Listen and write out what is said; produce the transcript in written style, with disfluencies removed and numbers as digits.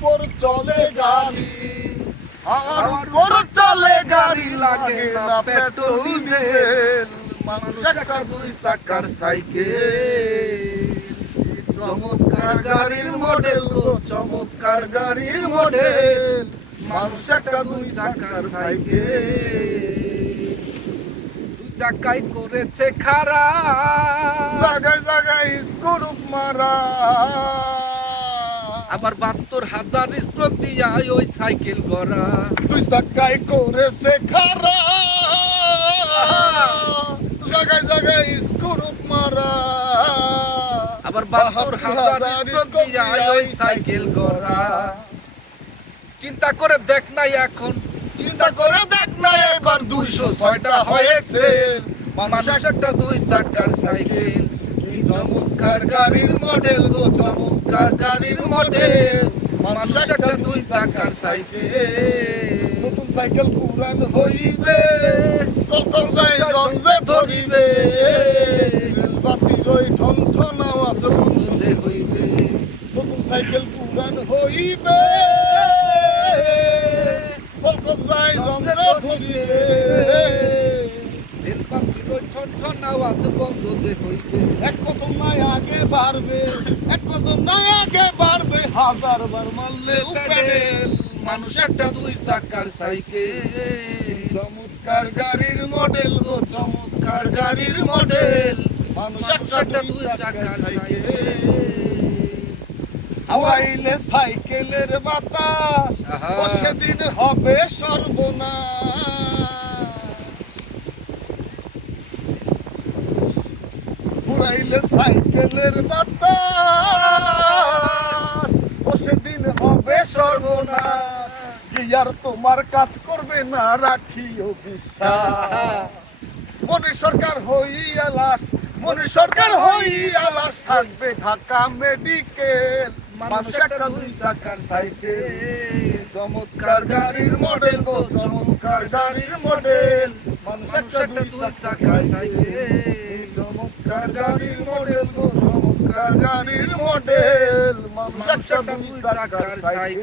উপর চলে গাড়ি, আর উপর চলে গাড়ি, লাগে না পেট্রোল ডিজেল। মানুষ একটা দুই চাকার সাইকেল। চমৎকার গাড়ির মডেল গো, চমৎকার গাড়ির মডেল। মানুষ একটা দুই চাকার সাইকেল। দু চাকায় করেছে খারা, জায়গায় জায়গায় স্ক্রু মারা। আবার 72,000 স্ট্রোক দিয়া ওই সাইকেল গড়া। দুই চাকায় করেছে খারা, জায়গায় জায়গায় স্ক্রু মারা। আবার 72,000 স্ট্রোক দিয়া ওই সাইকেল গড়া। চিন্তা করে দেখ না এখন, চিন্তা করে দেখ না একবার 206টা হয়েছে। মানুষ একটা দুই চাকার সাইকেল। কি চমৎকার গাড়ির মডেল গো, চমৎকার গাড়ির মডেল। মানুষ একটা দুই চাকার সাইকেল। নতুন সাইকেল পুরান হইবে, কলকল যাই জঞ্জে ধরিবে। রেলবাতির ওই ঠন ঠন আওয়াজ যে হইবে, নতুন সাইকেল পুরান হইবে, কলকল যাই জঞ্জে ধরিবে। রেলপাখির ওই ঠন ঠন আওয়াজ বন্ধ যে হইবে। এক কদম নাই আগে বাড়বে, এক কদম নাই আগে বাড়বে, হাজার বার মারলে প্যাডেল। মানুষ একটা দুই চাকার সাইকেল। চমৎকার গাড়ির মডেল গো, চমৎকার গাড়ির মডেল। মানুষ একটা দুই চাকার সাইকেল। হাওয়াইলে সাইকেলের বাতাস, আহা। ও সেদিন হবে সর্বনাশ। ঘুরাইলে সাইকেলের বাতাস, ও সেদিন হবে সর্বনাশ। গিয়ার তোমার কাজ করবে না, রাখিও বিশ্বাস। মনি সরকার হইয়া লাশ, মনি সরকার হইয়া লাশ, থাকবে ঢাকা মেডিকেল। মানুষ একটা দুই চাকার সাইকেল। চমৎকার গাড়ির মডেল গো, চমৎকার গাড়ির মডেল। মানুষ একটা দুই চাকার সাইকেল। চমৎকার গাড়ির মডেল গো, চমৎকার গাড়ির মডেল। মানুষ একটা দুই চাকার সাইকেল।